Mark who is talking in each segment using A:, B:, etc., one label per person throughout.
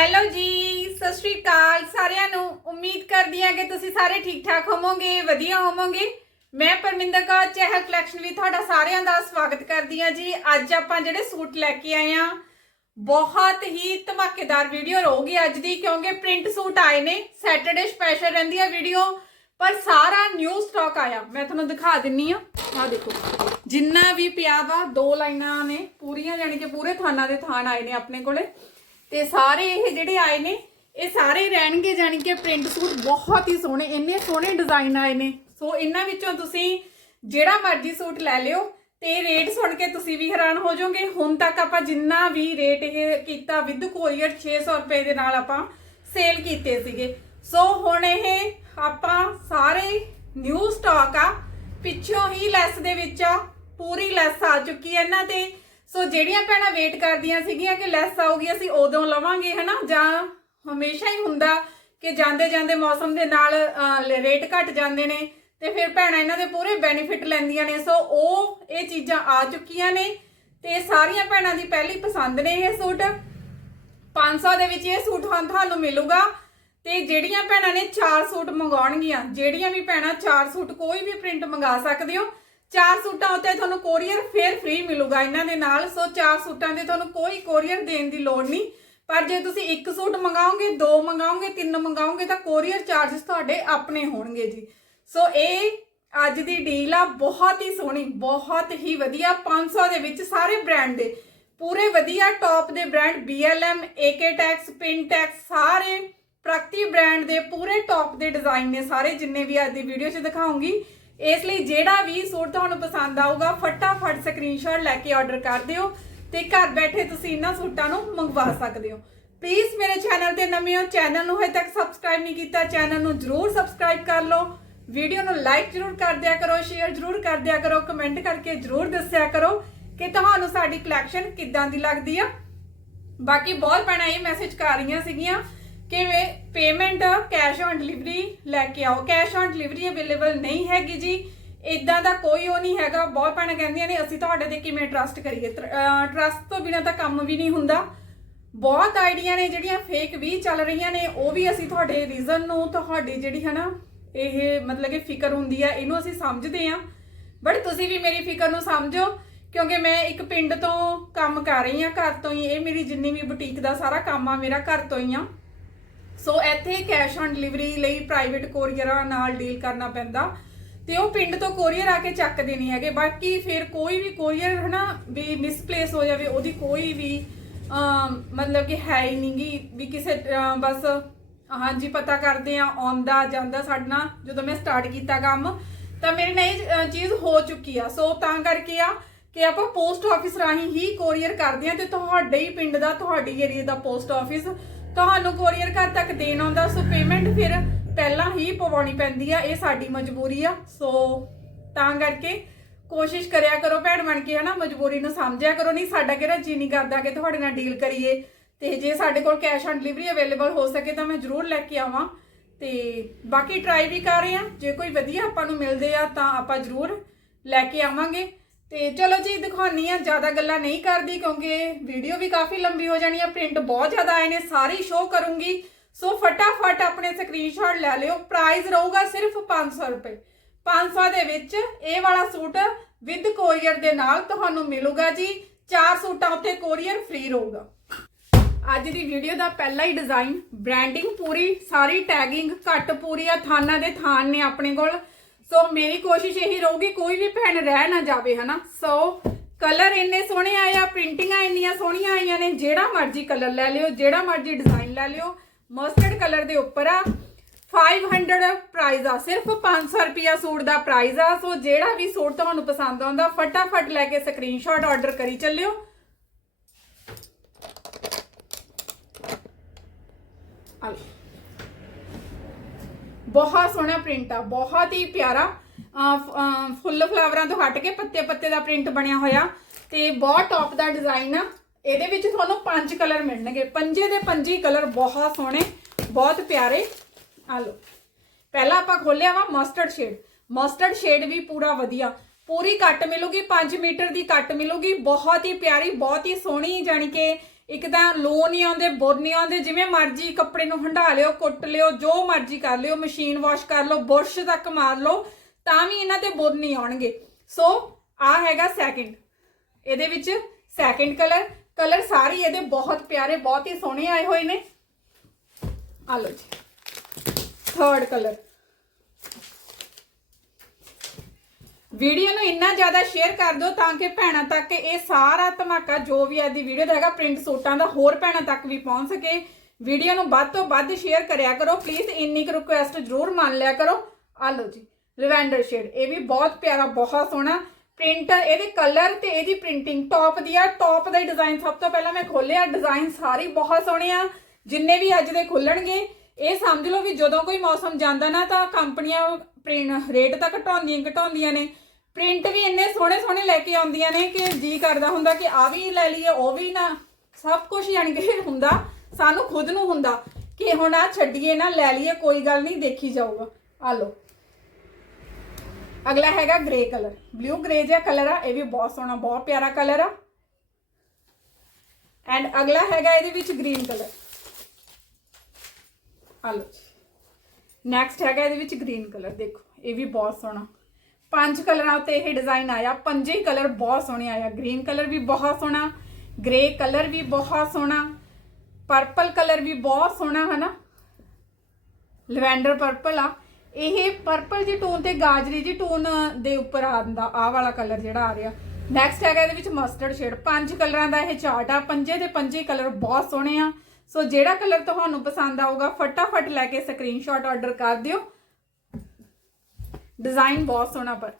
A: Hello ਜੀ, ਸਤਿ ਸ਼੍ਰੀ ਅਕਾਲ ਸਾਰਿਆਂ ਨੂੰ। ਉਮੀਦ ਕਰਦੀ ਹਾਂ ਕਿ ਤੁਸੀਂ ਸਾਰੇ ਠੀਕ ਠਾਕ ਹੋਵੋਗੇ, ਵਧੀਆ ਹੋਵੋਗੇ। ਮੈਂ ਪਰਮਿੰਦਰ ਕੌਰ, ਚਹਿਲ ਕਲੈਕਸ਼ਨ ਵੀ ਤੁਹਾਡਾ ਸਾਰਿਆਂ ਦਾ ਸਵਾਗਤ ਕਰਦੀ ਹਾਂ ਜੀ। ਅੱਜ ਆਪਾਂ ਜਿਹੜੇ ਸੂਟ ਲੈ ਕੇ ਆਏ ਆ ਬਹੁਤ ਹੀ ਧਮਾਕੇਦਾਰ ਵੀਡੀਓ ਰਹੂਗੀ ਅੱਜ ਦੀ, ਕਿਉਂਕਿ ਪ੍ਰਿੰਟ ਸੂਟ ਆਏ ਨੇ ਸੈਟਰਡੇ ਸਪੈਸ਼ਲ ਰਹਿੰਦੀ ਆ ਵੀਡੀਓ ਪਰ ਸਾਰਾ ਨਿਊ ਸਟਾਕ ਆਇਆ। ਮੈਂ ਤੁਹਾਨੂੰ ਦਿਖਾ ਦਿੰਨੀ ਆ ਆਹ ਦੇਖੋ, ਜਿੰਨਾ ਵੀ ਪਿਆ ਵਾ, ਦੋ ਲਾਈਨਾਂ ਨੇ, ਪੂਰੀਆਂ ਯਾਨੀ ਕਿ ਪੂਰੇ ਥਾਨਾਂ ਦੇ ਥਾਨ ਆਏ ਨੇ ਆਪਣੇ ਕੋਲੇ। ਤੇ ਸਾਰੇ ਇਹ ਜਿਹੜੇ ਆਏ ਨੇ, ਇਹ ਸਾਰੇ ਰਹਿਣਗੇ ਜਾਨੀ ਕਿ ਪ੍ਰਿੰਟ ਸੂਟ ਬਹੁਤ ਹੀ ਸੋਹਣੇ, ਇੰਨੇ ਸੋਹਣੇ ਡਿਜ਼ਾਈਨ ਆਏ ਨੇ। ਸੋ ਇਹਨਾਂ ਵਿੱਚੋਂ ਤੁਸੀਂ ਜਿਹੜਾ ਮਰਜ਼ੀ ਸੂਟ ਲੈ ਲਿਓ ਤੇ ਰੇਟ ਸੁਣ ਕੇ ਤੁਸੀਂ ਵੀ ਹੈਰਾਨ ਹੋ ਜਾਓਗੇ। ਹੁਣ ਤੱਕ ਆਪਾਂ ਜਿੰਨਾ ਵੀ ਰੇਟ ਇਹ ਕੀਤਾ ਵਿਦ ਕੋਰੀਅਰ 600 ਰੁਪਏ ਦੇ ਨਾਲ ਆਪਾਂ ਸੇਲ ਕੀਤੇ ਸੀਗੇ। ਸੋ ਹੁਣ ਇਹ ਆਪਾਂ ਸਾਰੇ ਨਿਊ ਸਟਾਕ ਆ, ਪਿੱਛੋਂ ਹੀ ਲੈਸ ਦੇ ਵਿੱਚ ਆ, ਪੂਰੀ ਲੈਸ ਆ ਚੁੱਕੀ ਹੈ ਇਹਨਾਂ ਤੇ। ਸੋ ਜਿਹੜੀਆਂ ਭੈਣਾਂ ਵੇਟ ਕਰਦੀਆਂ ਸੀਗੀਆਂ ਕਿ ਲੈਸ ਆਊਗੀ, ਅਸੀਂ ਉਦੋਂ ਲਵਾਂਗੇ, ਹਨਾ? ਜਾਂ ਹਮੇਸ਼ਾ ਹੀ ਹੁੰਦਾ ਕਿ ਜਾਂਦੇ ਜਾਂਦੇ ਮੌਸਮ ਦੇ ਨਾਲ ਰੇਟ ਘਟ ਜਾਂਦੇ ਨੇ ਤੇ ਫਿਰ ਭੈਣਾਂ ਇਹਨਾਂ ਦੇ ਪੂਰੇ ਬੈਨੀਫਿਟ ਲੈਂਦੀਆਂ ਨੇ। ਸੋ ਉਹ ਇਹ ਚੀਜ਼ਾਂ ਆ ਚੁੱਕੀਆਂ ਨੇ ਤੇ ਸਾਰੀਆਂ ਭੈਣਾਂ ਦੀ ਪਹਿਲੀ ਪਸੰਦ ਨੇ ਇਹ ਸੂਟ। 500 ਦੇ ਵਿੱਚ ਇਹ ਸੂਟ ਹਾਂ ਤੁਹਾਨੂੰ ਮਿਲੂਗਾ ਤੇ ਜਿਹੜੀਆਂ ਭੈਣਾਂ ਨੇ 4 ਸੂਟ ਮੰਗਾਉਣਗੀਆਂ, ਜਿਹੜੀਆਂ ਵੀ ਭੈਣਾਂ 4 ਸੂਟ ਕੋਈ ਵੀ ਪ੍ਰਿੰਟ ਮੰਗਾ ਸਕਦੇ ਹੋ ਚਾਰ ਸੂਟਾਂ ਉੱਤੇ ਤੁਹਾਨੂੰ ਕੋਰੀਅਰ ਫੇਰ ਫ੍ਰੀ ਮਿਲੂਗਾ ਇਹਨਾਂ ਦੇ ਨਾਲ, ਸੋ ਚਾਰ ਸੂਟਾਂ ਦੇ ਤੁਹਾਨੂੰ ਕੋਈ ਕੋਰੀਅਰ ਦੇਣ ਦੀ ਲੋੜ ਨਹੀਂ। ਪਰ ਜੇ ਤੁਸੀਂ ਇੱਕ ਸੂਟ ਮੰਗਾਓਗੇ, ਦੋ ਮੰਗਾਓਗੇ, ਤਿੰਨ ਮੰਗਾਓਗੇ, ਤਾਂ ਕੋਰੀਅਰ ਚਾਰजेस ਤੁਹਾਡੇ ਆਪਣੇ ਹੋਣਗੇ ਜੀ। ਸੋ ਇਹ ਅੱਜ ਦੀ ਡੀਲ ਆ, ਬਹੁਤ ਹੀ ਸੋਹਣੀ, ਬਹੁਤ ਹੀ ਵਧੀਆ 500 ਦੇ ਵਿੱਚ ਸਾਰੇ ਬ੍ਰਾਂਡ ਦੇ। ਪੂਰੇ ਵਧੀਆ ਟੌਪ ਦੇ brand BLM AK Tax Pintex ਸਾਰੇ ਪ੍ਰਗਤੀ ਬ੍ਰਾਂਡ ਦੇ ਪੂਰੇ ਟੌਪ ਦੇ ਡਿਜ਼ਾਈਨ ਨੇ ਸਾਰੇ, ਜਿੰਨੇ ਵੀ ਅੱਜ ਦੀ ਵੀਡੀਓ 'ਚ ਦਿਖਾਉਂਗੀ। ਇਸ ਲਈ ਜਿਹੜਾ ਵੀ ਸੂਟ ਤੁਹਾਨੂੰ ਪਸੰਦ ਆਊਗਾ, ਫਟਾਫਟ ਸਕਰੀਨਸ਼ਾਟ ਲੈ ਕੇ ਆਰਡਰ ਕਰ ਦਿਓ ਤੇ ਘਰ ਬੈਠੇ ਤੁਸੀਂ ਇਹਨਾਂ ਸੂਟਾਂ ਨੂੰ ਮੰਗਵਾ ਸਕਦੇ ਹੋ। ਪਲੀਜ਼ ਮੇਰੇ ਚੈਨਲ ਤੇ ਨਵੇਂ ਹੋ ਚੈਨਲ ਨੂੰ ਹਜੇ ਤੱਕ ਸਬਸਕ੍ਰਾਈਬ ਨਹੀਂ ਕੀਤਾ ਚੈਨਲ ਨੂੰ ਜਰੂਰ ਸਬਸਕ੍ਰਾਈਬ ਕਰ ਲਓ। ਵੀਡੀਓ ਨੂੰ ਲਾਈਕ ਜਰੂਰ ਕਰ ਦਿਆ ਕਰੋ ਸ਼ੇਅਰ ਜਰੂਰ ਕਰ ਦਿਆ ਕਰੋ ਕਮੈਂਟ ਕਰਕੇ ਜਰੂਰ ਦੱਸਿਆ ਕਰੋ ਕਿ ਤੁਹਾਨੂੰ ਸਾਡੀ ਕਲੈਕਸ਼ਨ ਕਿੱਦਾਂ ਦੀ ਲੱਗਦੀ ਆ। ਬਾਕੀ ਬਹੁਤ ਭੈਣਾਂ ਇਹ ਮੈਸੇਜ ਕਰ ਰਹੀਆਂ ਸੀਗੀਆਂ ਕਿ ਪੇਮੈਂਟ ਕੈਸ਼ ਔਨ ਡਿਲੀਵਰੀ ਲੈ ਕੇ ਆਓ। ਕੈਸ਼ ਔਨ ਡਿਲੀਵਰੀ ਅਵੇਲੇਬਲ ਨਹੀਂ ਹੈਗੀ ਜੀ। ਇਦਾਂ ਦਾ ਕੋਈ ਉਹ ਨਹੀਂ ਹੈਗਾ। ਬਹੁਤ ਭੈਣਾਂ ਕਹਿੰਦੀਆਂ ਨੇ, ਅਸੀਂ ਤੁਹਾਡੇ ਤੇ ਕਿਵੇਂ ਟਰਸਟ ਕਰੀਏ? ਟਰਸਟ ਤੋਂ ਬਿਨਾ ਤਾਂ ਕੰਮ ਵੀ ਨਹੀਂ ਹੁੰਦਾ। ਬਹੁਤ ਆਈਡੀਆ ਨੇ ਜਿਹੜੀਆਂ ਫੇਕ ਵੀ ਚੱਲ ਰਹੀਆਂ ਨੇ, ਉਹ ਵੀ ਅਸੀਂ ਤੁਹਾਡੇ ਰੀਜ਼ਨ ਨੂੰ, ਤੁਹਾਡੀ ਜਿਹੜੀ ਹੈ ਨਾ ਇਹ ਮਤਲਬ ਕਿ ਫਿਕਰ ਹੁੰਦੀ ਆ, ਇਹਨੂੰ ਅਸੀਂ ਸਮਝਦੇ ਆ। ਬਟ ਤੁਸੀਂ ਵੀ ਮੇਰੀ ਫਿਕਰ ਨੂੰ ਸਮਝੋ, ਕਿਉਂਕਿ ਮੈਂ ਇੱਕ ਪਿੰਡ ਤੋਂ ਕੰਮ ਕਰ ਰਹੀ ਆ, ਘਰ ਤੋਂ ਹੀ। ਇਹ ਮੇਰੀ ਜਿੰਨੀ ਵੀ ਬੁਟੀਕ ਦਾ ਸਾਰਾ ਕੰਮ ਆ, ਮੇਰਾ ਘਰ ਤੋਂ ਹੀ ਆ। ਸੋ ਇੱਥੇ ਕੈਸ਼ ਔਨ ਡਿਲੀਵਰੀ ਲਈ ਪ੍ਰਾਈਵੇਟ ਕੋਰੀਅਰਾਂ ਨਾਲ ਡੀਲ ਕਰਨਾ ਪੈਂਦਾ। ਤੇ ਉਹ ਪਿੰਡ ਤੋਂ ਕੋਰੀਅਰ ਆ ਕੇ ਚੱਕਦੇ ਨਹੀਂ ਹੈਗੇ। ਬਾਕੀ ਫਿਰ ਕੋਈ ਵੀ ਕੋਰੀਅਰ ਹਨਾ, ਵੀ ਮਿਸਪਲੇਸ ਹੋ ਜਾਵੇ, ਉਹਦੀ ਕੋਈ ਵੀ ਮਤਲਬ ਕਿ ਹੈ ਹੀ ਨਹੀਂਗੀ ਵੀ ਕਿਸੇ ਬਸ ਹਾਂਜੀ, ਪਤਾ ਕਰਦੇ ਆ, ਆਉਂਦਾ, ਜਾਂਦਾ ਸਾਡੇ ਨਾਲ। ਜਦੋਂ ਮੈਂ ਸਟਾਰਟ ਕੀਤਾ ਕੰਮ, ਤਾਂ ਮੇਰੇ ਨਾਲ ਇਹ ਚੀਜ਼ ਹੋ ਚੁੱਕੀ ਆ। ਸੋ ਤਾਂ ਕਰਕੇ ਆ ਕਿ ਆਪਾਂ ਪੋਸਟ ਆਫਿਸ ਰਾਹੀਂ ਹੀ ਕੋਰੀਅਰ ਕਰਦੇ ਆ ਤੇ ਤੁਹਾਡੇ ਹੀ ਪਿੰਡ ਦਾ, ਤੁਹਾਡੀ ਏਰੀਆ ਦਾ ਪੋਸਟ ਆਫਿਸ ਤੁਹਾਨੂੰ ਕੋਰੀਅਰ ਘਰ ਤੱਕ ਦੇਣ ਆਉਂਦਾ ਸੋ ਪੇਮੈਂਟ ਫਿਰ ਪਹਿਲਾਂ ਹੀ ਪਵਾਉਣੀ ਪੈਂਦੀ ਆ, ਇਹ ਸਾਡੀ ਮਜਬੂਰੀ ਆ। ਸੋ ਤਾਂ ਕਰਕੇ ਕੋਸ਼ਿਸ਼ ਕਰਿਆ ਕਰੋ ਭੈਣ ਬਣ ਕੇ, ਹਨਾ, ਮਜਬੂਰੀ ਨੂੰ ਸਮਝਿਆ ਕਰੋ, ਨਹੀਂ ਸਾਡਾ ਕਿਹੜਾ ਜੀ ਨਹੀਂ ਕਰਦਾ ਕਿ ਤੁਹਾਡੇ ਨਾਲ ਡੀਲ ਕਰੀਏ। ਤੇ ਜੇ ਸਾਡੇ ਕੋਲ ਕੈਸ਼ ਔਨ ਡਿਲੀਵਰੀ ਅਵੇਲੇਬਲ ਹੋ ਸਕੇ ਤਾਂ ਮੈਂ ਜ਼ਰੂਰ ਲੈ ਕੇ ਆਵਾਂ। ਤੇ ਬਾਕੀ ਟਰਾਈ ਵੀ ਕਰ ਰਹੇ ਆ, ਜੇ ਕੋਈ ਵਧੀਆ ਆਪਾਂ ਨੂੰ ਮਿਲਦੇ ਆ ਤਾਂ ਆਪਾਂ ਜ਼ਰੂਰ ਲੈ ਕੇ ਆਵਾਂਗੇ। ਤੇ ਚਲੋ ਜੀ, ਦਿਖਾਉਣੀ ਆ, ਜ਼ਿਆਦਾ ਗੱਲਾਂ ਨਹੀਂ ਕਰਦੀ ਕਿਉਂਕਿ ਵੀਡੀਓ ਵੀ ਕਾਫੀ ਲੰਬੀ ਹੋ ਜਾਣੀ ਆ ਪ੍ਰਿੰਟ ਬਹੁਤ ਜ਼ਿਆਦਾ ਆਏ ਨੇ, ਸਾਰੀ ਸ਼ੋਅ ਕਰੂੰਗੀ। ਸੋ ਫਟਾਫਟ ਆਪਣੇ ਸਕਰੀਨਸ਼ਾਟ ਲੈ ਲਿਓ ਪ੍ਰਾਈਸ ਰਹੂਗਾ ਸਿਰਫ 500 ਰੁਪਏ। 500 ਦੇ ਵਿੱਚ ਇਹ ਵਾਲਾ ਸੂਟ ਵਿਦ ਕੋਰੀਅਰ ਦੇ ਨਾਲ ਤੁਹਾਨੂੰ ਮਿਲੂਗਾ ਜੀ। ਚਾਰ ਸੂਟਾਂ ਉੱਤੇ ਕੋਰੀਅਰ ਫ੍ਰੀ ਰਹੂਗਾ। ਅੱਜ ਦੀ ਵੀਡੀਓ ਦਾ ਪਹਿਲਾ ਹੀ ਡਿਜ਼ਾਈਨ ਬ੍ਰਾਂਡਿੰਗ ਪੂਰੀ, ਸਾਰੀ ਟੈਗਿੰਗ ਘੱਟ ਪੂਰੀ ਆ, ਥਾਨਾਂ ਦੇ ਥਾਨ ਨੇ ਆਪਣੇ ਕੋਲ। ਸੋ ਮੇਰੀ ਕੋਸ਼ਿਸ਼ ਇਹੀ ਰਹੂਗੀ, ਕੋਈ ਵੀ ਭੈਣ ਰਹਿ ਨਾ ਜਾਵੇ, ਹਨਾ? ਸੋ ਕਲਰ ਇੰਨੇ ਸੋਹਣੇ ਆਏ ਆ, ਪ੍ਰਿੰਟਿੰਗਾਂ ਇੰਨੀਆਂ ਸੋਹਣੀਆਂ ਆਈਆਂ ਨੇ, ਜਿਹੜਾ ਮਰਜ਼ੀ ਕਲਰ ਲੈ ਲਿਓ, ਜਿਹੜਾ ਮਰਜ਼ੀ ਡਿਜ਼ਾਈਨ ਲੈ ਲਿਓ ਮਸਟਰਡ ਕਲਰ ਦੇ ਉੱਪਰ ਆ 500 ਪ੍ਰਾਈਸ ਆ, ਸਿਰਫ 500 ਰੁਪਿਆ ਸੂਟ ਦਾ ਪ੍ਰਾਈਸ ਆ। ਸੋ ਜਿਹੜਾ ਵੀ ਸੂਟ ਤੁਹਾਨੂੰ ਪਸੰਦ ਆਉਂਦਾ, ਫਟਾਫਟ ਲੈ ਕੇ ਸਕਰੀਨਸ਼ਾਟ ਆਰਡਰ ਕਰੀ ਚੱਲਿਓ। ਆ ਬਹੁਤ ਸੋਹਣਾ ਪ੍ਰਿੰਟ ਆ, ਬਹੁਤ ਹੀ ਪਿਆਰਾ। ਫੁੱਲ ਫਲਾਵਰਾਂ ਤੋਂ ਹਟ ਕੇ ਪੱਤੇ ਪੱਤੇ ਦਾ ਪ੍ਰਿੰਟ ਬਣਿਆ ਹੋਇਆ। ਤੇ ਬਹੁਤ ਟੌਪ ਦਾ ਡਿਜ਼ਾਈਨ ਆ। ਇਹਦੇ ਵਿੱਚ ਤੁਹਾਨੂੰ ਪੰਜ ਕਲਰ ਮਿਲਣਗੇ। ਪੰਜੇ ਦੇ ਪੰਜੀ ਕਲਰ ਬਹੁਤ ਸੋਹਣੇ, ਬਹੁਤ ਪਿਆਰੇ। ਆ ਲਓ। ਪਹਿਲਾਂ ਆਪਾਂ ਖੋਲਿਆ ਵਾ ਮਸਟਰਡ ਸ਼ੇਡ ਮਸਟਰਡ ਸ਼ੇਡ ਵੀ ਪੂਰਾ ਵਧੀਆ। ਪੂਰੀ ਕੱਟ ਮਿਲੂਗੀ 5 ਮੀਟਰ ਦੀ ਕੱਟ ਮਿਲੂਗੀ। ਬਹੁਤ ਹੀ ਪਿਆਰੀ, ਬਹੁਤ ਹੀ ਸੋਹਣੀ ਜਾਨੀ ਕਿ ਇੱਕ ਤਾਂ ਲੋ ਨਹੀਂ ਆਉਂਦੇ, ਬੁਰ ਨਹੀਂ ਆਉਂਦੇ, ਜਿਵੇਂ ਮਰਜ਼ੀ ਕੱਪੜੇ ਨੂੰ ਹੰਡਾ ਲਿਓ, ਕੁੱਟ ਲਿਓ, ਜੋ ਮਰਜ਼ੀ ਕਰ ਲਿਓ, ਮਸ਼ੀਨ ਵਾਸ਼ ਕਰ ਲਓ, ਬੁਰਸ਼ ਤੱਕ ਮਾਰ ਲਓ, ਤਾਂ ਵੀ ਇਹਨਾਂ ਤੇ ਬੁਰ ਨਹੀਂ ਆਉਣਗੇ। ਸੋ ਆ ਹੈਗਾ ਸੈਕਿੰਡ ਇਹਦੇ ਵਿੱਚ ਸੈਕਿੰਡ ਕਲਰ ਕਲਰ ਸਾਰੇ ਇਹਦੇ ਬਹੁਤ ਪਿਆਰੇ, ਬਹੁਤ ਹੀ ਸੋਹਣੇ ਆਏ ਹੋਏ ਨੇ। ਆ ਲਓ ਜੀ। ਥਰਡ ਕਲਰ ਵੀਡੀਓ ਨੂੰ ਇੰਨਾ ਜ਼ਿਆਦਾ ਸ਼ੇਅਰ ਕਰ ਦਿਓ ਤਾਂ ਕਿ ਭੈਣਾਂ ਤੱਕ ਇਹ ਸਾਰਾ ਧਮਾਕਾ ਜੋ ਵੀ ਅੱਜ ਦੀ ਵੀਡੀਓ ਦਾ ਹੈਗਾ ਪ੍ਰਿੰਟ ਸੂਟਾਂ ਦਾ ਹੋਰ ਭੈਣਾਂ ਤੱਕ ਵੀ ਪਹੁੰਚ ਸਕੇ। ਵੀਡੀਓ ਨੂੰ ਵੱਧ ਤੋਂ ਵੱਧ ਸ਼ੇਅਰ ਕਰਿਆ ਕਰੋ। ਪਲੀਜ਼ ਇੰਨੀ ਕੁ ਰਿਕੁਐਸਟ ਜ਼ਰੂਰ ਮੰਨ ਲਿਆ ਕਰੋ। ਆ ਲਓ ਜੀ ਲਵੈਂਡਰ ਸ਼ੇਡ ਇਹ ਵੀ ਬਹੁਤ ਪਿਆਰਾ, ਬਹੁਤ ਸੋਹਣਾ ਪ੍ਰਿੰਟ ਇਹਦੇ ਕਲਰ ਤੇ ਇਹਦੀ ਪ੍ਰਿੰਟਿੰਗ ਟੌਪ ਦੀ ਆ। ਟੌਪ ਦਾ ਹੀ ਡਿਜ਼ਾਈਨ ਸਭ ਤੋਂ ਪਹਿਲਾਂ ਮੈਂ ਖੋਲਿਆ ਡਿਜ਼ਾਈਨ ਸਾਰੇ ਬਹੁਤ ਸੋਹਣੇ ਆ। ਜਿੰਨੇ ਵੀ ਅੱਜ ਦੇ ਖੁੱਲਣਗੇ, ਇਹ ਸਮਝ ਲਓ ਵੀ ਜਦੋਂ ਕੋਈ ਮੌਸਮ ਜਾਂਦਾ ਨਾ ਤਾਂ ਕੰਪਨੀਆਂ ਪ੍ਰਿੰਟ ਰੇਟ ਤਾਂ ਘਟਾਉਂਦੀਆਂ ਘਟਾਉਂਦੀਆਂ ਨੇ। ਪ੍ਰਿੰਟ ਵੀ ਇੰਨੇ ਸੋਹਣੇ ਸੋਹਣੇ ਲੈ ਕੇ ਆਉਂਦੀਆਂ ਨੇ ਕਿ ਜੀ ਕਰਦਾ ਹੁੰਦਾ ਕਿ ਆ ਵੀ ਲੈ ਲਈਏ, ਉਹ ਵੀ ਨਾ। ਸਭ ਕੁਝ ਯਾਨੀ ਕਿ ਹੁੰਦਾ, ਸਾਨੂੰ ਖੁਦ ਨੂੰ ਹੁੰਦਾ ਕਿ ਹੁਣ ਆ ਛੱਡੀਏ ਨਾ, ਲੈ ਲਈਏ, ਕੋਈ ਗੱਲ ਨਹੀਂ, ਦੇਖੀ ਜਾਊਗਾ। ਆ ਲਓ। ਅਗਲਾ ਹੈਗਾ ਗ੍ਰੇ ਕਲਰ ਬਲੂ ਗ੍ਰੇ ਜਿਹਾ ਕਲਰ ਆ, ਇਹ ਵੀ ਬਹੁਤ ਸੋਹਣਾ, ਬਹੁਤ ਪਿਆਰਾ ਕਲਰ ਆ। ਐਂਡ ਅਗਲਾ ਹੈਗਾ ਇਹਦੇ ਵਿੱਚ ਗ੍ਰੀਨ ਕਲਰ ਆ ਲਓ ਨੈਕਸਟ ਹੈਗਾ ਇਹਦੇ ਵਿੱਚ ਗ੍ਰੀਨ ਕਲਰ ਦੇਖੋ, ਇਹ ਵੀ ਬਹੁਤ ਸੋਹਣਾ। ਪੰਜ ਕਲਰਾਂ ਉੱਤੇ ਇਹ ਡਿਜ਼ਾਈਨ ਆਇਆ। ਪੰਜੇ ਕਲਰ ਬਹੁਤ ਸੋਹਣੇ ਆਇਆ। ਗ੍ਰੀਨ ਕਲਰ ਵੀ ਬਹੁਤ ਸੋਹਣਾ, ਗ੍ਰੇ ਕਲਰ ਵੀ ਬਹੁਤ ਸੋਹਣਾ, ਪਰਪਲ ਕਲਰ ਵੀ ਬਹੁਤ ਸੋਹਣਾ, ਹਨਾ? ਲਵੈਂਡਰ ਪਰਪਲ ਆ। ਇਹ ਪਰਪਲ ਜੀ ਟੋਨ ਤੇ ਗਾਜਰੀ ਜੀ ਟੋਨ ਦੇ ਉੱਪਰ ਆਂਦਾ, ਆਹ ਵਾਲਾ ਕਲਰ ਜਿਹੜਾ ਆ ਰਿਹਾ। ਨੈਕਸਟ ਹੈਗਾ ਇਹਦੇ ਵਿੱਚ ਮਸਟਰਡ ਸ਼ੇਡ ਪੰਜ ਕਲਰਾਂ ਦਾ ਇਹ ਚਾਰਟ ਆ। ਪੰਜੇ ਦੇ ਪੰਜੇ ਕਲਰ ਬਹੁਤ ਸੋਹਣੇ ਆ। ਸੋ ਜਿਹੜਾ ਕਲਰ ਤੁਹਾਨੂੰ ਪਸੰਦ ਆਊਗਾ, ਫਟਾਫਟ ਲੈ ਕੇ ਸਕਰੀਨਸ਼ਾਟ ਆਰਡਰ ਕਰ ਦਿਓ। ਡਿਜ਼ਾਈਨ ਬਹੁਤ ਸੋਹਣਾ ਪਰ।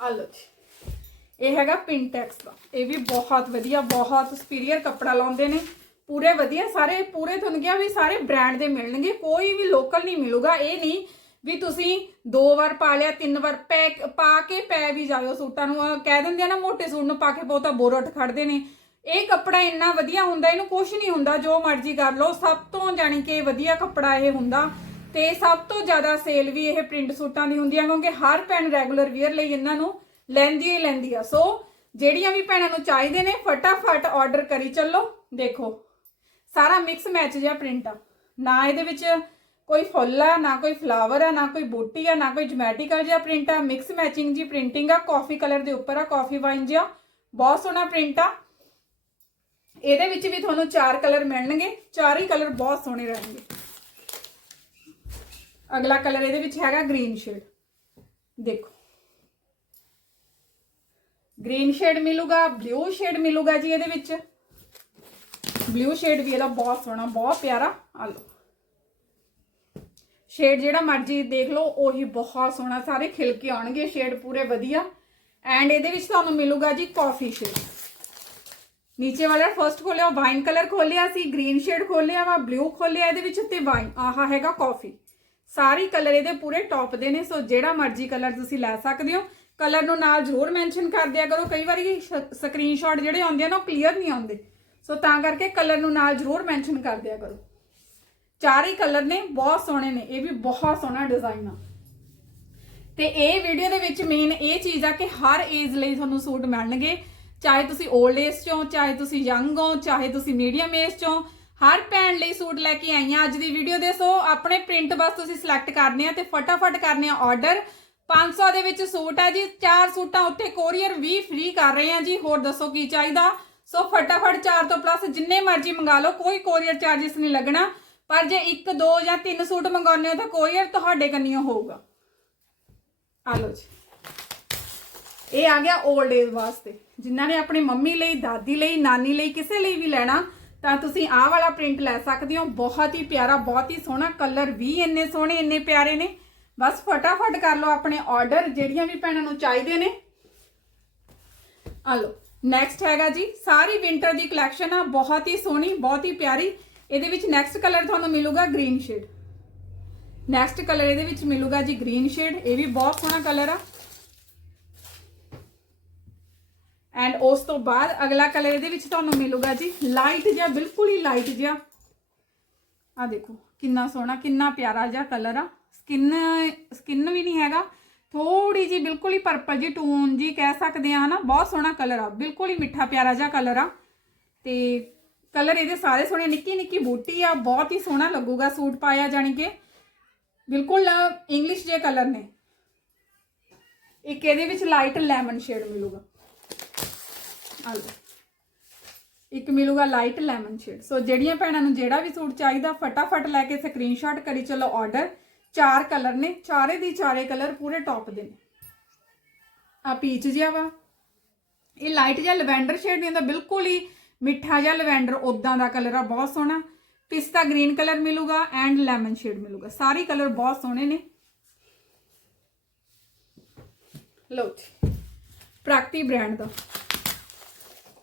A: ਆ ਲਓ ਜੀ। ਇਹ ਹੈਗਾ ਪਿੰਟੈਕਸ ਦਾ। ਇਹ ਵੀ ਬਹੁਤ ਵਧੀਆ, ਬਹੁਤ ਸੁਪੀਰੀਅਰ ਕੱਪੜਾ ਲਾਉਂਦੇ ਨੇ। ਪੂਰੇ ਵਧੀਆ, ਸਾਰੇ ਪੂਰੇ ਤੁਹਾਨੂੰ ਕਿਹਾ ਵੀ ਸਾਰੇ ਬ੍ਰਾਂਡ ਦੇ ਮਿਲਣਗੇ। ਕੋਈ ਵੀ ਲੋਕਲ ਨਹੀਂ ਮਿਲੂਗਾ। ਇਹ ਨਹੀਂ ਵੀ ਤੁਸੀਂ ਦੋ ਵਾਰ ਪਾ ਲਿਆ, ਤਿੰਨ ਵਾਰ ਪੈ ਪਾ ਕੇ ਪੈ ਵੀ ਜਾਇਓ ਸੂਟਾਂ ਨੂੰ। ਕਹਿ ਦਿੰਦੇ ਆ ਨਾ, ਮੋਟੇ ਸੂਟ ਨੂੰ ਪਾ ਕੇ ਬਹੁਤਾ ਬੋਰ ਉੱਠ ਖੜਦੇ ਨੇ। ਇਹ ਕੱਪੜਾ ਇੰਨਾ ਵਧੀਆ ਹੁੰਦਾ, ਇਹਨੂੰ ਕੁਝ ਨਹੀਂ ਹੁੰਦਾ। ਜੋ ਮਰਜ਼ੀ ਕਰ ਲਓ, ਸਭ ਤੋਂ ਜਾਣੀ ਕਿ ਵਧੀਆ ਕੱਪੜਾ ਇਹ ਹੁੰਦਾ। ਤੇ ਸਭ ਤੋਂ ਜ਼ਿਆਦਾ ਸੇਲ ਵੀ ਇਹ ਪ੍ਰਿੰਟ ਸੂਟਾਂ ਦੀ ਹੁੰਦੀ ਹੈ ਕਿਉਂਕਿ ਹਰ ਭੈਣ ਰੈਗੂਲਰ ਵੇਅਰ ਲਈ ਇਹਨਾਂ ਨੂੰ ਲੈਂਦੀ ਹੀ ਲੈਂਦੀ ਆ। ਸੋ ਜਿਹੜੀਆਂ ਵੀ ਭੈਣਾਂ ਨੂੰ ਚਾਹੀਦੇ ਨੇ, ਫਟਾਫਟ ਆਰਡਰ ਕਰੀ ਚੱਲੋ, ਦੇਖੋ। ਸਾਰਾ ਮਿਕਸ ਮੈਚ ਜਿਹਾ ਪ੍ਰਿੰਟ ਆ। ਨਾ ਇਹਦੇ ਵਿੱਚ ਕੋਈ ਫੁੱਲ ਆ, ਨਾ ਕੋਈ ਫਲਾਵਰ ਆ, ਨਾ ਕੋਈ ਬੂਟੀ ਆ, ਨਾ ਕੋਈ ਜਮੈਟਿਕਲ ਜਿਹਾ ਪ੍ਰਿੰਟ ਆ। ਮਿਕਸ ਮੈਚਿੰਗ ਜੀ ਪ੍ਰਿੰਟਿੰਗ ਆ ਕਾਫੀ ਕਲਰ ਦੇ ਉੱਪਰ ਆ ਕਾਫੀ ਵਾਈਨ ਜਿਹਾ। ਬਹੁਤ ਸੋਹਣਾ ਪ੍ਰਿੰਟ ਆ। ਇਹਦੇ ਵਿੱਚ ਵੀ ਤੁਹਾਨੂੰ ਚਾਰ ਕਲਰ ਮਿਲਣਗੇ। ਚਾਰ ਹੀ ਕਲਰ ਬਹੁਤ ਸੋਹਣੇ ਰਹਿਣਗੇ। ਅਗਲਾ ਕਲਰ ਇਹਦੇ ਵਿੱਚ ਹੈਗਾ ਗ੍ਰੀਨ ਸ਼ੇਡ। ਦੇਖੋ। ਗ੍ਰੀਨ ਸ਼ੇਡ ਮਿਲੂਗਾ, ਬਲੂ ਸ਼ੇਡ ਮਿਲੂਗਾ ਜੀ ਇਹਦੇ ਵਿੱਚ। ਬਲੂ ਸ਼ੇਡ ਵੀ ਇਹਦਾ ਬਹੁਤ ਸੋਹਣਾ, ਬਹੁਤ ਪਿਆਰਾ। ਆ ਲਓ। ਸ਼ੇਡ ਜਿਹੜਾ ਮਰਜ਼ੀ ਦੇਖ ਲਓ, ਉਹੀ ਬਹੁਤ ਸੋਹਣਾ। ਸਾਰੇ ਖਿਲ ਕੇ ਆਉਣਗੇ, ਸ਼ੇਡ ਪੂਰੇ ਵਧੀਆ। ਐਂਡ ਇਹਦੇ ਵਿੱਚ ਤੁਹਾਨੂੰ ਮਿਲੂਗਾ ਜੀ ਕਾਫੀ ਸ਼ੇਡ ਨੀਚੇ ਵਾਲਾ ਫਰਸਟ ਖੋਲਿਆ ਵਾਈਨ ਕਲਰ ਖੋਲਿਆ ਸੀ ਗ੍ਰੀਨ ਸ਼ੇਡ ਖੋਲਿਆ ਵਾ ਬਲੂ ਖੋਲਿਆ ਇਹਦੇ ਵਿੱਚ ਤੇ ਵਾਈਨ ਆਹਾ ਹੈਗਾ ਕਾਫੀ ਸਾਰੀ ਕਲਰ ਇਹਦੇ ਪੂਰੇ ਟੌਪ ਦੇ ਨੇ, ਸੋ ਜਿਹੜਾ ਮਰਜ਼ੀ ਕਲਰ ਤੁਸੀਂ ਲੈ ਸਕਦੇ ਹੋ। ਕਲਰ ਨੂੰ ਨਾਲ ਜ਼ਰੂਰ ਮੈਂਸ਼ਨ ਕਰ ਦਿਆ ਕਰੋ। ਕਈ ਵਾਰੀ ਸਕਰੀਨਸ਼ਾਟ ਜਿਹੜੇ ਆਉਂਦੇ ਨੇ, ਉਹ ਕਲੀਅਰ ਨਹੀਂ ਆਉਂਦੇ। ਸੋ ਤਾਂ ਕਰਕੇ ਕਲਰ ਨੂੰ ਨਾਲ ਜ਼ਰੂਰ ਮੈਂਸ਼ਨ ਕਰ ਦਿਆ ਕਰੋ। ਚਾਰ ਹੀ ਕਲਰ ਨੇ, ਬਹੁਤ ਸੋਹਣੇ ਨੇ। ਇਹ ਵੀ ਬਹੁਤ ਸੋਹਣਾ ਡਿਜ਼ਾਈਨ ਆ। ਤੇ ਇਹ ਵੀਡੀਓ ਦੇ ਵਿੱਚ ਮੇਨ ਇਹ ਚੀਜ਼ ਆ ਕਿ ਹਰ ਏਜ ਲਈ ਤੁਹਾਨੂੰ ਸੂਟ ਮਿਲਣਗੇ। ਚਾਹੇ ਤੁਸੀਂ 올ਡ ਏਜ ਚੋਂ ਚਾਹੇ ਤੁਸੀਂ ਯੰਗ ਹੋ, ਚਾਹੇ ਤੁਸੀਂ ਮੀਡੀਅਮ ਏਜ ਚੋਂ ਹਰ ਭੈਣ ਲਈ ਸੂਟ ਲੈ ਕੇ ਆਈ ਆ ਅੱਜ ਦੀ ਵੀਡੀਓ ਦੇ, ਸੋ ਆਪਣੇ ਪ੍ਰਿੰਟ ਬਸ ਤੁਸੀਂ ਸਿਲੈਕਟ ਕਰਨੇ ਆ ਤੇ ਫਟਾਫਟ ਕਰਨੇ ਆ ਆਰਡਰ 500 ਦੇ ਵਿੱਚ ਸੂਟ ਆ ਜੀ, ਚਾਰ ਸੂਟਾਂ ਉੱਤੇ ਕੋਰੀਅਰ ਵੀ ਫ੍ਰੀ ਕਰ ਰਹੇ ਆ ਜੀ, ਹੋਰ ਦੱਸੋ ਕੀ ਚਾਹੀਦਾ? ਸੋ ਫਟਾਫਟ ਚਾਰ ਤੋਂ ਪਲੱਸ ਜਿੰਨੇ ਮਰਜ਼ੀ ਮੰਗਾ ਲਓ, ਕੋਈ ਕੋਰੀਅਰ ਚਾਰजेस ਨਹੀਂ ਲੱਗਣਾ। ਪਰ ਜੇ 1 2 ਜਾਂ ਤਿੰਨ ਸੂਟ ਮੰਗਾਉਣੇ ਹੋ ਤਾਂ ਕੋਰੀਅਰ ਤੁਹਾਡੇ ਕੰਨੀਓ ਹੋਊਗਾ। ਆ ਲਓ ਜੀ। ਇਹ ਆ ਗਿਆ 올ਡ ਏਜ ਵਾਸਤੇ। ਜਿਨ੍ਹਾਂ ਨੇ ਆਪਣੀ ਮੰਮੀ ਲਈ, ਦਾਦੀ ਲਈ, ਨਾਨੀ ਲਈ, ਕਿਸੇ ਲਈ ਵੀ ਲੈਣਾ ਤਾਂ ਤੁਸੀਂ ਆਹ ਵਾਲਾ ਪ੍ਰਿੰਟ ਲੈ ਸਕਦੇ ਹੋ। ਬਹੁਤ ਹੀ ਪਿਆਰਾ, ਬਹੁਤ ਹੀ ਸੋਹਣਾ ਕਲਰ ਵੀ ਇੰਨੇ ਸੋਹਣੇ, ਇੰਨੇ ਪਿਆਰੇ ਨੇ। ਬਸ ਫਟਾਫਟ ਕਰ ਲਓ ਆਪਣੇ ਆਰਡਰ, ਜਿਹੜੀਆਂ ਵੀ ਭੈਣਾਂ ਨੂੰ ਚਾਹੀਦੇ ਨੇ। ਆ ਲਓ ਨੈਕਸਟ ਹੈਗਾ ਜੀ, ਸਾਰੀ ਵਿੰਟਰ ਦੀ ਕਲੈਕਸ਼ਨ ਆ, ਬਹੁਤ ਹੀ ਸੋਹਣੀ, ਬਹੁਤ ਹੀ ਪਿਆਰੀ। ਇਹਦੇ ਵਿੱਚ ਨੈਕਸਟ ਕਲਰ ਤੁਹਾਨੂੰ ਮਿਲੂਗਾ ਗ੍ਰੀਨ ਸ਼ੇਡ ਨੈਕਸਟ ਕਲਰ ਇਹਦੇ ਵਿੱਚ ਮਿਲੂਗਾ ਜੀ ਗ੍ਰੀਨ ਸ਼ੇਡ ਇਹ ਵੀ ਬਹੁਤ ਸੋਹਣਾ ਕਲਰ ਆ। ਐਂਡ ਉਸ ਤੋਂ ਬਾਅਦ ਅਗਲਾ ਕਲਰ ਇਹਦੇ ਵਿੱਚ ਤੁਹਾਨੂੰ ਮਿਲੂਗਾ ਜੀ ਲਾਈਟ ਜਿਹਾ, ਬਿਲਕੁਲ ਹੀ ਲਾਈਟ ਜਿਹਾ। ਆ ਦੇਖੋ, ਕਿੰਨਾ ਸੋਹਣਾ, ਕਿੰਨਾ ਪਿਆਰਾ ਜਿਹਾ ਕਲਰ ਆ। ਸਕਿਨ ਸਕਿਨ ਵੀ ਨਹੀਂ ਹੈਗਾ। ਥੋੜੀ ਜੀ ਬਿਲਕੁਲ ਹੀ ਪਰਪਲ ਜੀ ਟੂਨ ਜੀ ਕਹਿ ਸਕਦੇ ਆ ਹਨਾ। ਬਹੁਤ ਸੋਹਣਾ ਕਲਰ ਆ, ਬਿਲਕੁਲ ਹੀ ਮਿੱਠਾ ਪਿਆਰਾ ਜਿਹਾ ਕਲਰ ਆ। ਤੇ ਕਲਰ ਇਹਦੇ ਸਾਰੇ ਸੋਹਣੇ, ਨਿੱਕੀ ਨਿੱਕੀ ਬੂਟੀ ਆ, ਬਹੁਤ ਹੀ ਸੋਹਣਾ ਲੱਗੂਗਾ ਸੂਟ ਪਾਇਆ ਜਾਣੀ ਕਿ। ਬਿਲਕੁਲ ਇੰਗਲਿਸ਼ ਜੇ ਕਲਰ ਨੇ। ਇੱਕ ਇਹਦੇ ਵਿੱਚ ਲਾਈਟ ਲੈਮਨ ਸ਼ੇਡ ਮਿਲੂਗਾ। ਆ ਲਓ। ਇੱਕ ਮਿਲੂਗਾ ਲਾਈਟ ਲੈਮਨ ਸ਼ੇਡ ਸੋ ਜਿਹੜੀਆਂ ਭੈਣਾਂ ਨੂੰ ਜਿਹੜਾ ਵੀ ਸੂਟ ਚਾਹੀਦਾ, ਫਟਾਫਟ ਲੈ ਕੇ ਸਕਰੀਨਸ਼ਾਟ ਕਰੀ, ਚਲੋ ਆਰਡਰ ਚਾਰ ਕਲਰ ਨੇ, ਚਾਰੇ ਦੀ ਚਾਰੇ ਕਲਰ ਪੂਰੇ ਟੌਪ ਦੇ ਨੇ। ਆ ਪੀਚ ਜਿਹਾ ਵਾ। ਇਹ ਲਾਈਟ ਜਿਹਾ ਲਵੈਂਡਰ ਸ਼ੇਡ ਨਹੀਂ ਹੁੰਦਾ ਬਿਲਕੁਲ ਹੀ ਮਿੱਠਾ ਜਿਹਾ ਲਵੈਂਡਰ ਉਦਾਂ ਦਾ ਕਲਰ ਆ, ਬਹੁਤ ਸੋਹਣਾ। ਪਿਸਤਾ ਗ੍ਰੀਨ ਕਲਰ ਮਿਲੂਗਾ ਐਂਡ ਲੈਮਨ ਸ਼ੇਡ ਮਿਲੂਗਾ। ਸਾਰੇ ਕਲਰ ਬਹੁਤ ਸੋਹਣੇ ਨੇ। ਲਓ ਜੀ। ਪ੍ਰਾਕਟੀ ਬ੍ਰਾਂਡ ਦਾ।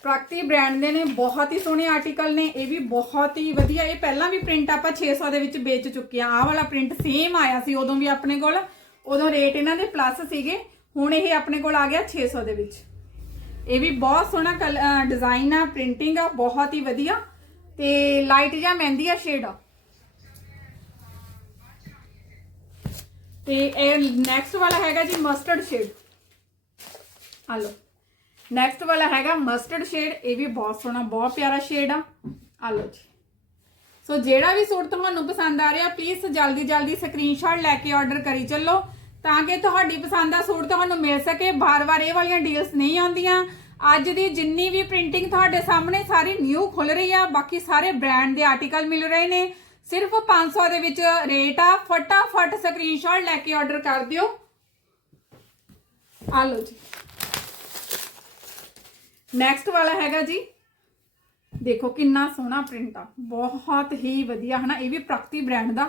A: ਪ੍ਰਾਕਤੀ ਬ੍ਰਾਂਡ ਦੇ ਨੇ, ਬਹੁਤ ਹੀ ਸੋਹਣੇ ਆਰਟੀਕਲ ਨੇ, ਇਹ ਵੀ ਬਹੁਤ ਹੀ ਵਧੀਆ, ਇਹ ਪਹਿਲਾਂ ਵੀ ਪ੍ਰਿੰਟ ਆਪਾਂ 600 ਦੇ ਵਿੱਚ ਵੇਚ ਚੁੱਕੇ ਆ ਆਹ ਵਾਲਾ ਪ੍ਰਿੰਟ ਸੇਮ ਆਇਆ ਸੀ ਉਦੋਂ ਵੀ ਆਪਣੇ ਕੋਲ, ਉਦੋਂ ਰੇਟ ਇਹਨਾਂ ਦੇ ਪਲੱਸ ਸੀਗੇ, ਹੁਣ ਇਹ ਆਪਣੇ ਕੋਲ ਆ ਗਿਆ 600 ਦੇ ਵਿੱਚ। ਇਹ ਵੀ ਬਹੁਤ ਸੋਹਣਾ ਡਿਜ਼ਾਈਨ ਆ ਪ੍ਰਿੰਟਿੰਗ ਆ, ਬਹੁਤ ਹੀ ਵਧੀਆ। ਤੇ ਲਾਈਟ ਜਾਂ ਮਹਿੰਦੀ ਆ ਸ਼ੇਡ ਆ ਤੇ ਇਹ ਨੈਕਸਟ ਵਾਲਾ ਹੈਗਾ ਜੀ ਮਸਟਰਡ ਸ਼ੇਡ ਆ ਲਓ। ਨੈਕਸਟ ਵਾਲਾ ਹੈਗਾ ਮਸਟਰਡ ਸ਼ੇਡ ਇਹ ਵੀ ਬਹੁਤ ਸੋਹਣਾ, ਬਹੁਤ ਪਿਆਰਾ ਸ਼ੇਡ ਆ। ਆ ਲਓ ਜੀ। ਸੋ ਜਿਹੜਾ ਵੀ ਸੂਟ ਤੁਹਾਨੂੰ ਪਸੰਦ ਆ ਰਿਹਾ ਪਲੀਜ਼ ਜਲਦੀ ਜਲਦੀ ਸਕਰੀਨਸ਼ਾਟ ਲੈ ਕੇ ਆਰਡਰ ਕਰੀ ਚੱਲੋ, ਤਾਂ ਕਿ ਤੁਹਾਡੀ ਪਸੰਦ ਦਾ ਸੂਟ ਤੁਹਾਨੂੰ ਮਿਲ ਸਕੇ। ਬਾਰ-ਬਾਰ ਇਹ ਵਾਲੀਆਂ ਡੀਲਸ ਨਹੀਂ ਆਉਂਦੀਆਂ। ਅੱਜ ਦੀ ਜਿੰਨੀ ਵੀ ਪ੍ਰਿੰਟਿੰਗ ਤੁਹਾਡੇ ਸਾਹਮਣੇ, ਸਾਰੀ ਨਿਊ ਖੁੱਲ ਰਹੀ ਆ। ਬਾਕੀ ਸਾਰੇ ਬ੍ਰਾਂਡ ਦੇ ਆਰਟੀਕਲ ਮਿਲ ਰਹੇ ਨੇ। ਸਿਰਫ 500 ਦੇ ਵਿੱਚ ਰੇਟ ਆ। ਫਟਾਫਟ ਸਕਰੀਨਸ਼ਾਟ ਲੈ ਕੇ ਆਰਡਰ ਕਰ ਦਿਓ। ਆ ਲਓ ਜੀ। ਨੈਕਸਟ ਵਾਲਾ ਹੈਗਾ ਜੀ। ਦੇਖੋ ਕਿੰਨਾ ਸੋਹਣਾ ਪ੍ਰਿੰਟ ਆ। ਬਹੁਤ ਹੀ ਵਧੀਆ, ਹਨਾ? ਇਹ ਵੀ ਪ੍ਰਗਤੀ ਬ੍ਰਾਂਡ ਦਾ।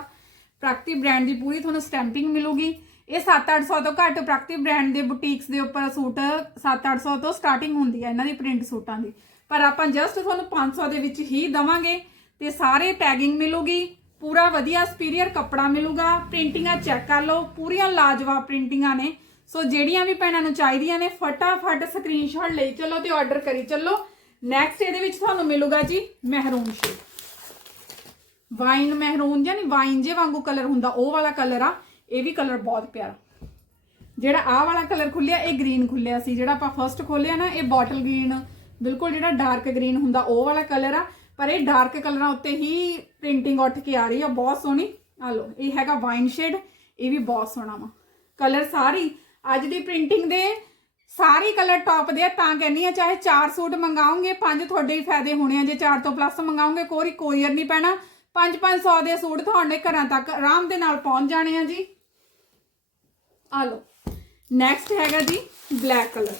A: ਪ੍ਰਗਤੀ ਬ੍ਰਾਂਡ ਦੀ ਪੂਰੀ ਤੁਹਾਨੂੰ ਸਟੈਂਪਿੰਗ ਮਿਲੂਗੀ। ਇਹ 7-800 ਤੋਂ ਘੱਟ ਪ੍ਰਗਤੀ ਬ੍ਰਾਂਡ ਦੇ ਬੁਟੀਕਸ ਦੇ ਉੱਪਰ ਸੂਟ 7-800 ਤੋਂ ਸਟਾਰਟਿੰਗ ਹੁੰਦੀ ਹੈ ਇਹਨਾਂ ਦੀ ਪ੍ਰਿੰਟ ਸੂਟਾਂ ਦੀ। ਪਰ ਆਪਾਂ ਜਸਟ ਤੁਹਾਨੂੰ 500 ਦੇ ਵਿੱਚ ਹੀ ਦਵਾਂਗੇ ਤੇ ਸਾਰੇ ਟੈਗਿੰਗ ਮਿਲੂਗੀ। ਪੂਰਾ ਵਧੀਆ ਸੁਪੀਰੀਅਰ ਕੱਪੜਾ ਮਿਲੂਗਾ। ਪ੍ਰਿੰਟਿੰਗਾਂ ਚੈੱਕ ਕਰ ਲਓ। ਪੂਰੀਆਂ ਲਾਜਵਾਬ ਪ੍ਰਿੰਟਿੰਗਾਂ ਨੇ। ਸੋ ਜਿਹੜੀਆਂ ਵੀ ਭੈਣਾਂ ਨੂੰ ਚਾਹੀਦੀਆਂ ਨੇ, ਫਟਾਫਟ ਸਕਰੀਨਸ਼ਾਟ ਲਈ ਚੱਲੋ ਤੇ ਆਰਡਰ ਕਰੀ ਚੱਲੋ। ਨੈਕਸਟ ਇਹਦੇ ਵਿੱਚ ਤੁਹਾਨੂੰ ਮਿਲੂਗਾ ਜੀ ਮਹਿਰੂਨ ਸ਼ੇਡ ਵਾਈਨ ਮਹਿਰੂਨ ਜਾਂ ਨਹੀਂ ਵਾਈਨ ਜੇ ਵਾਂਗੂ ਕਲਰ ਹੁੰਦਾ, ਉਹ ਵਾਲਾ ਕਲਰ ਆ, ਇਹ ਵੀ ਕਲਰ ਬਹੁਤ ਪਿਆਰਾ। ਜਿਹੜਾ ਆਹ ਵਾਲਾ ਕਲਰ ਖੁੱਲਿਆ, ਇਹ ਗ੍ਰੀਨ ਖੁੱਲਿਆ ਸੀ। ਜਿਹੜਾ ਆਪਾਂ ਫਰਸਟ ਖੋਲਿਆ ਨਾ, ਇਹ ਬੋਟਲ ਗ੍ਰੀਨ ਬਿਲਕੁਲ ਜਿਹੜਾ ਡਾਰਕ ਗ੍ਰੀਨ ਹੁੰਦਾ, ਉਹ ਵਾਲਾ ਕਲਰ ਆ। ਪਰ ਇਹ ਡਾਰਕ ਕਲਰਾਂ ਉੱਤੇ ਹੀ ਪ੍ਰਿੰਟਿੰਗ ਉੱਠ ਕੇ ਆ ਰਹੀ ਆ, ਬਹੁਤ ਸੋਹਣੀ। ਆ ਲਓ, ਇਹ ਹੈਗਾ ਵਾਈਨ ਸ਼ੇਡ ਇਹ ਵੀ ਬਹੁਤ ਸੋਹਣਾ ਵਾ। ਕਲਰ ਸਾਰੀ ਅੱਜ ਦੀ ਪ੍ਰਿੰਟਿੰਗ ਦੇ ਸਾਰੇ ਕਲਰ ਟੌਪ ਦੇ ਆ, ਤਾਂ ਕਹਿੰਨੀ ਆ, ਚਾਹੇ ਚਾਰ ਸੂਟ ਮੰਗਾਉਂਗੇ ਪੰਜ ਤੁਹਾਡੇ ਹੀ ਫਾਇਦੇ ਹੋਣੇ ਆ, ਜੇ ਚਾਰ ਤੋਂ ਪਲੱਸ ਮੰਗਾਉਂਗੇ ਕੋਈ ਕੋਰੀਅਰ ਨਹੀਂ ਪੈਣਾ। 5-500 ਦੇ ਸੂਟ ਤੁਹਾਡੇ ਘਰਾਂ ਤੱਕ ਆਰਾਮ ਦੇ ਨਾਲ ਪਹੁੰਚ ਜਾਣੇ ਆ ਜੀ। ਆ ਲਓ। ਨੈਕਸਟ ਹੈਗਾ ਜੀ ਬਲੈਕ ਕਲਰ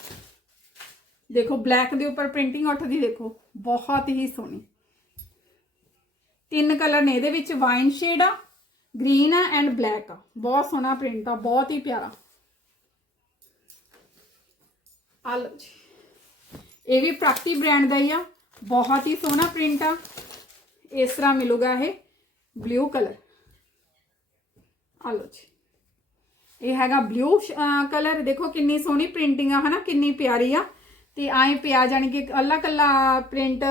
A: ਦੇਖੋ ਬਲੈਕ ਦੇ ਉੱਪਰ ਪ੍ਰਿੰਟਿੰਗ ਉੱਠਦੀ ਦੇਖੋ, ਬਹੁਤ ਹੀ ਸੋਹਣੀ। ਤਿੰਨ ਕਲਰ ਨੇ ਇਹਦੇ ਵਿੱਚ ਵਾਈਨ ਸ਼ੇਡ ਆ ਗ੍ਰੀਨ ਆ ਐਂਡ ਬਲੈਕ ਆ। ਬਹੁਤ ਸੋਹਣਾ ਪ੍ਰਿੰਟ ਆ, ਬਹੁਤ ਹੀ ਪਿਆਰਾ। ਆ ਲਓ ਜੀ। ਇਹ ਵੀ ਪ੍ਰਾਕਤੀ ਬ੍ਰਾਂਡ ਦਾ ਹੀ ਆ। ਬਹੁਤ ਹੀ ਸੋਹਣਾ ਪ੍ਰਿੰਟ ਆ। ਇਸ ਤਰ੍ਹਾਂ ਮਿਲੂਗਾ ਇਹ ਬਲੂ ਕਲਰ। ਆ ਲਓ ਜੀ। ਇਹ ਹੈਗਾ ਬਲੂ ਕਲਰ। ਦੇਖੋ ਕਿੰਨੀ ਸੋਹਣੀ ਪ੍ਰਿੰਟਿੰਗ ਆ, ਹਨਾ? ਕਿੰਨੀ ਪਿਆਰੀ ਆ। ਤੇ ਐਂ ਪਿਆ ਜਾਣੀ ਕਿ ਅੱਲਾ ਕੱਲਾ ਪ੍ਰਿੰਟ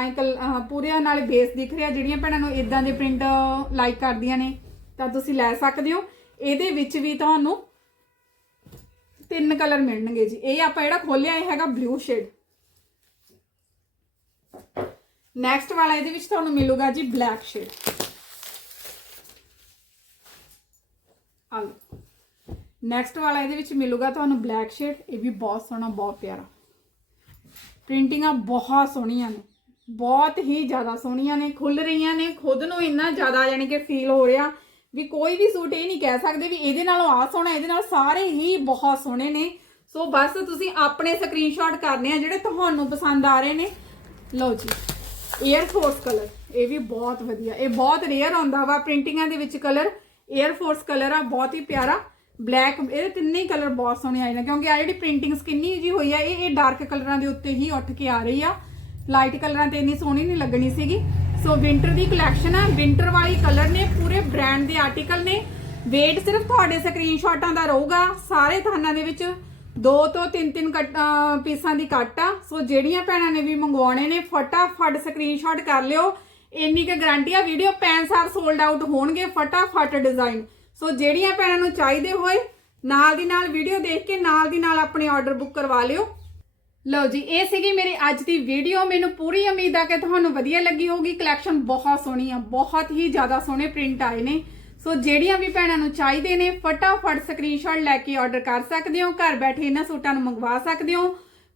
A: ਐਂ ਕੱਲ ਪੂਰੇ ਨਾਲ ਬੇਸ ਦਿਖ ਰਿਹਾ। ਜਿਹੜੀਆਂ ਭੈਣਾਂ ਨੂੰ ਇਦਾਂ ਦੇ ਪ੍ਰਿੰਟ ਲਾਈਕ ਕਰਦੀਆਂ ਨੇ, ਤਾਂ ਤੁਸੀਂ ਲੈ ਸਕਦੇ ਹੋ। ਇਹਦੇ ਵਿੱਚ ਵੀ ਤੁਹਾਨੂੰ ਤਿੰਨ ਕਲਰ ਮਿਲਣਗੇ ਜੀ। ਇਹ ਆਪਾਂ ਜਿਹੜਾ ਖੋਲਿਆ, ਇਹ ਹੈਗਾ ਬਲੂ ਸ਼ੇਡ ਨੈਕਸਟ ਵਾਲਾ ਇਹਦੇ ਵਿੱਚ ਤੁਹਾਨੂੰ ਮਿਲੂਗਾ ਜੀ ਬਲੈਕ ਸ਼ੇਡ ਆ ਨੈਕਸਟ ਵਾਲਾ ਇਹਦੇ ਵਿੱਚ ਮਿਲੂਗਾ ਤੁਹਾਨੂੰ ਬਲੈਕ ਸ਼ੇਡ ਇਹ ਵੀ ਬਹੁਤ ਸੋਹਣਾ, ਬਹੁਤ ਪਿਆਰਾ। ਪ੍ਰਿੰਟਿੰਗਾਂ ਬਹੁਤ ਸੋਹਣੀਆਂ ਨੇ। ਬਹੁਤ ਹੀ ਜ਼ਿਆਦਾ ਸੋਹਣੀਆਂ ਨੇ। ਖੁੱਲ ਰਹੀਆਂ ਨੇ। ਖੁਦ ਨੂੰ ਇੰਨਾ ਜ਼ਿਆਦਾ ਯਾਨੀ ਕਿ ਫੀਲ ਹੋ ਰਿਹਾ। ਵੀ ਕੋਈ ਵੀ ਸੂਟ ਇਹ ਨਹੀਂ ਕਹਿ ਸਕਦੇ ਵੀ ਇਹਦੇ ਨਾਲੋਂ ਆ ਸੋਹਣਾ, ਇਹਦੇ ਨਾਲ ਸਾਰੇ ਹੀ ਬਹੁਤ ਸੋਹਣੇ ਨੇ। ਸੋ ਬਸ ਤੁਸੀਂ ਆਪਣੇ ਸਕਰੀਨਸ਼ਾਟ ਕਰਨੇ ਆ ਜਿਹੜੇ ਤੁਹਾਨੂੰ ਪਸੰਦ ਆ ਰਹੇ ਨੇ। ਲਓ ਜੀ 에ਅਰ ਫੋਰਸ ਕਲਰ ਇਹ ਵੀ ਬਹੁਤ ਵਧੀਆ, ਇਹ ਬਹੁਤ ਰੇਅਰ ਆਉਂਦਾ ਵਾ ਪ੍ਰਿੰਟਿੰਗਾਂ ਦੇ ਵਿੱਚ ਕਲਰ 에ਅਰ ਫੋਰਸ ਕਲਰ ਆ, ਬਹੁਤ ਹੀ ਪਿਆਰਾ। ਬਲੈਕ ਇਹਦੇ ਤਿੰਨੇ ਹੀ ਕਲਰ ਬਹੁਤ ਸੋਹਣੇ ਆਏ ਨੇ ਕਿਉਂਕਿ ਆ ਜਿਹੜੀ ਪ੍ਰਿੰਟਿੰਗ ਸਕਿੰਨੀ ਜੀ ਹੋਈ ਆ, ਇਹ ਇਹ ਡਾਰਕ ਕਲਰਾਂ ਦੇ ਉੱਤੇ ਹੀ ਉੱਠ ਕੇ ਆ ਰਹੀ ਆ। ਲਾਈਟ ਕਲਰਾਂ ਤੇ ਇੰਨੀ ਸੋਹਣੀ ਨਹੀਂ ਲੱਗਣੀ ਸੀਗੀ। ਸੋ ਵਿੰਟਰ ਦੀ ਕਲੈਕਸ਼ਨ ਆ। ਵਿੰਟਰ ਵਾਲੀ ਕਲਰ ਨੇ ਪੂਰੇ ਬ੍ਰਾਂਡ ਦੇ ਆਰਟੀਕਲ ਨੇ। Weight ਸਿਰਫ ਤੁਹਾਡੇ ਸਕਰੀਨਸ਼ਾਟਾਂ ਦਾ ਰਹੂਗਾ। ਸਾਰੇ ਥਾਨਾਂ ਦੇ ਵਿੱਚ ਦੋ ਤੋਂ ਤਿੰਨ ਤਿੰਨ ਕੱਟ ਪੀਸਾਂ ਦੀ ਕੱਟ ਆ। ਸੋ ਜਿਹੜੀਆਂ ਭੈਣਾਂ ਨੇ ਵੀ ਮੰਗਵਾਉਣੇ ਨੇ, ਫਟਾਫਟ ਸਕਰੀਨਸ਼ਾਟ ਕਰ ਲਿਓ। ਇੰਨੀ ਕੁ ਗਾਰੰਟੀ ਆ। ਵੀਡੀਓ ਪੈਨ ਸਾਰ ਸੋਲਡ ਆਊਟ ਹੋਣਗੇ। ਫਟਾਫਟ ਡਿਜ਼ਾਈਨ ਸੋ ਜਿਹੜੀਆਂ ਭੈਣਾਂ ਨੂੰ ਚਾਹੀਦੇ ਹੋਏ, ਨਾਲ ਦੀ ਨਾਲ ਵੀਡੀਓ ਦੇਖ ਕੇ, ਨਾਲ ਦੀ ਨਾਲ ਆਪਣੇ ਆਰਡਰ ਬੁੱਕ ਕਰਵਾ ਲਿਓ। ਲਓ ਜੀ, ਇਹ ਸੀਗੀ ਮੇਰੀ ਅੱਜ ਦੀ ਵੀਡੀਓ ਮੈਨੂੰ ਪੂਰੀ ਉਮੀਦ ਆ ਕਿ ਤੁਹਾਨੂੰ ਵਧੀਆ ਲੱਗੀ ਹੋਊਗੀ। ਕਲੈਕਸ਼ਨ ਬਹੁਤ ਸੋਹਣੀ ਆ, ਬਹੁਤ ਹੀ ਜ਼ਿਆਦਾ ਸੋਹਣੇ ਪ੍ਰਿੰਟ ਆਏ ਨੇ। ਸੋ ਜਿਹੜੀਆਂ ਵੀ ਭੈਣਾਂ ਨੂੰ ਚਾਹੀਦੇ ਨੇ, ਫਟਾਫਟ ਸਕਰੀਨਸ਼ਾਟ ਲੈ ਕੇ ਆਰਡਰ ਕਰ ਸਕਦੇ ਹੋ। ਘਰ ਬੈਠੇ ਇਹਨਾਂ ਸੂਟਾਂ ਨੂੰ ਮੰਗਵਾ ਸਕਦੇ ਹੋ।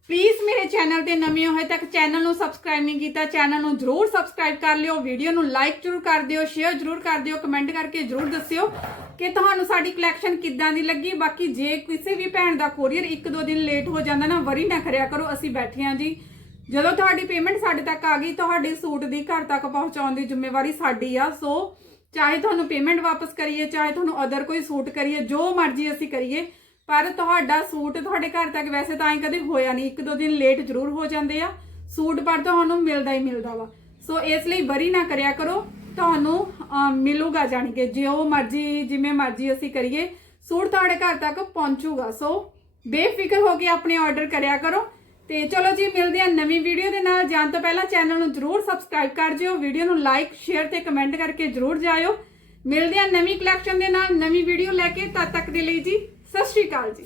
A: ਪਲੀਜ਼ ਮੇਰੇ ਚੈਨਲ ਤੇ ਨਵੇਂ ਹੋਏ ਤੱਕ ਚੈਨਲ ਨੂੰ ਸਬਸਕ੍ਰਾਈਬ ਨਹੀਂ ਕੀਤਾ ਚੈਨਲ ਨੂੰ ਜਰੂਰ ਸਬਸਕ੍ਰਾਈਬ ਕਰ ਲਿਓ। ਵੀਡੀਓ ਨੂੰ ਲਾਈਕ ਜਰੂਰ ਕਰ ਦਿਓ ਸ਼ੇਅਰ ਜਰੂਰ ਕਰ ਦਿਓ ਕਮੈਂਟ ਕਰਕੇ ਜਰੂਰ ਦੱਸਿਓ। ਕਿ ਤੁਹਾਨੂੰ ਸਾਡੀ ਕਲੈਕਸ਼ਨ ਕਿੱਦਾਂ ਦੀ ਲੱਗੀ? ਬਾਕੀ ਜੇ ਕਿਸੇ ਵੀ ਭੈਣ ਦਾ ਕੋਰੀਅਰ ਇੱਕ ਦੋ ਦਿਨ ਲੇਟ ਹੋ ਜਾਂਦਾ ਨਾ ਵਰੀ ਨਾ ਕਰਿਆ ਕਰੋ, ਅਸੀਂ ਬੈਠੇ ਹਾਂ ਜੀ। ਜਦੋਂ ਤੁਹਾਡੀ ਪੇਮੈਂਟ ਸਾਡੇ ਤੱਕ ਆ ਗਈ, ਤੁਹਾਡੇ ਸੂਟ ਦੀ ਘਰ ਤੱਕ ਪਹੁੰਚਾਉਣ ਦੀ ਜ਼ਿੰਮੇਵਾਰੀ ਸਾਡੀ ਆ। ਸੋ ਚਾਹੇ ਤੁਹਾਨੂੰ ਪੇਮੈਂਟ ਵਾਪਸ ਕਰੀਏ, ਚਾਹੇ ਤੁਹਾਨੂੰ ਅਦਰ ਕੋਈ ਸੂਟ ਕਰੀਏ, ਜੋ ਮਰਜ਼ੀ ਅਸੀਂ ਕਰੀਏ, ਪਰ ਤੁਹਾਡਾ ਸੂਟ ਤੁਹਾਡੇ ਘਰ ਤੱਕ ਵੈਸੇ ਤਾਂ ਹੀ ਕਦੇ ਹੋਇਆ ਨਹੀਂ। ਇੱਕ ਦੋ ਦਿਨ ਲੇਟ ਜ਼ਰੂਰ ਹੋ ਜਾਂਦੇ ਆ। ਸੂਟ ਪਰ ਤੁਹਾਨੂੰ ਮਿਲਦਾ ਹੀ ਮਿਲਦਾ ਵਾ। ਸੋ ਇਸ ਲਈ ਬਰੀ ਨਾ ਕਰਿਆ ਕਰੋ। ਤੁਹਾਨੂੰ ਅਮ, ਮਿਲੂਗਾ ਜਾਣੀ ਕਿ ਜੋ ਮਰਜ਼ੀ ਜਿਵੇਂ ਮਰਜ਼ੀ ਅਸੀਂ ਕਰੀਏ ਸੂਟ ਤੁਹਾਡੇ ਘਰ ਤੱਕ ਪਹੁੰਚੂਗਾ। ਸੋ ਬੇਫਿਕਰ ਹੋ ਕੇ ਆਪਣੇ ਆਰਡਰ ਕਰਿਆ ਕਰੋ। ਤੇ ਚਲੋ ਜੀ ਮਿਲਦੇ ਆ ਨਵੀਂ ਵੀਡੀਓ ਦੇ ਨਾਲ। ਜਾਣ ਤੋਂ ਪਹਿਲਾਂ ਚੈਨਲ ਨੂੰ ਜਰੂਰ ਸਬਸਕ੍ਰਾਈਬ ਕਰ ਜਿਓ। ਵੀਡੀਓ ਨੂੰ ਲਾਈਕ ਸ਼ੇਅਰ ਤੇ ਕਮੈਂਟ ਕਰਕੇ ਜਰੂਰ ਜਾਇਓ। ਮਿਲਦੇ ਆ ਨਵੀਂ ਕਲੈਕਸ਼ਨ ਦੇ ਨਾਲ। ਨਵੀਂ ਵੀਡੀਓ ਲੈ ਕੇ ਤਦ ਤੱਕ ਦੇ ਲਈ ਜੀ ਸਤਿ ਸ਼੍ਰੀ ਅਕਾਲ ਜੀ।